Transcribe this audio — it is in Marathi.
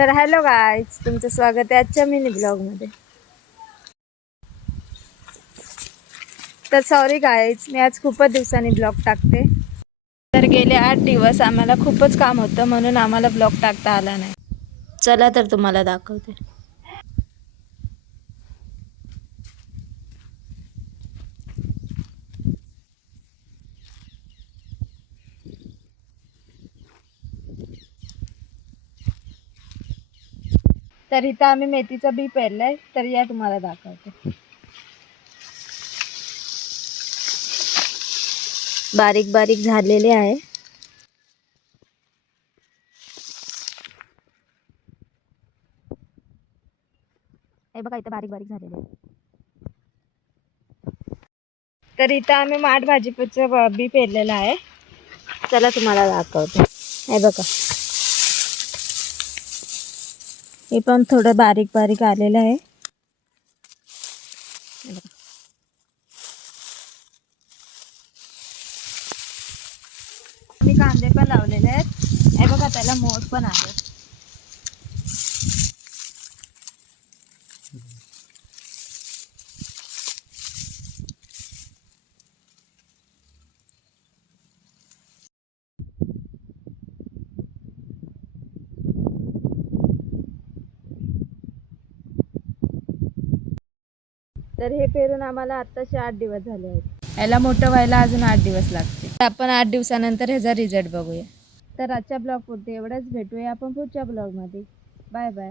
तर हॅलो गाईज तुमचं स्वागत आहे आजच्या मिनी ब्लॉगमध्ये. तर सॉरी गाईज मी आज खूपच दिवसांनी ब्लॉग टाकते. तर गेले आठ दिवस आम्हाला खूपच काम होतं म्हणून आम्हाला ब्लॉग टाकता आला नाही. चला तर तुम्हाला दाखवते. तर इथं आम्ही मेथीचं बी पेरलंय तर या तुम्हाला दाखवते. बारीक बारीक झालेले आहे. हे बघा इथं बारीक बारीक झालेले आहे. तर इथं आम्ही माठ भाजीचं बी पेरलेलं आहे. चला तुम्हाला दाखवते. हे बघा. हे पण थोडं बारीक बारीक आलेलं आहे. मी कांदे पण लावलेले आहेत. हे बघा त्याला मोठ पण आहे. तर हे पेरून आम्हाला आत्ताशे आठ दिवस झाले आहेत. याला मोठं व्हायला अजून आठ दिवस लागते तर आपण आठ दिवसानंतर ह्याचा रिझल्ट बघूया. तर आजच्या ब्लॉग पुरते एवढंच. भेटूया आपण पुढच्या ब्लॉगमध्ये बाय बाय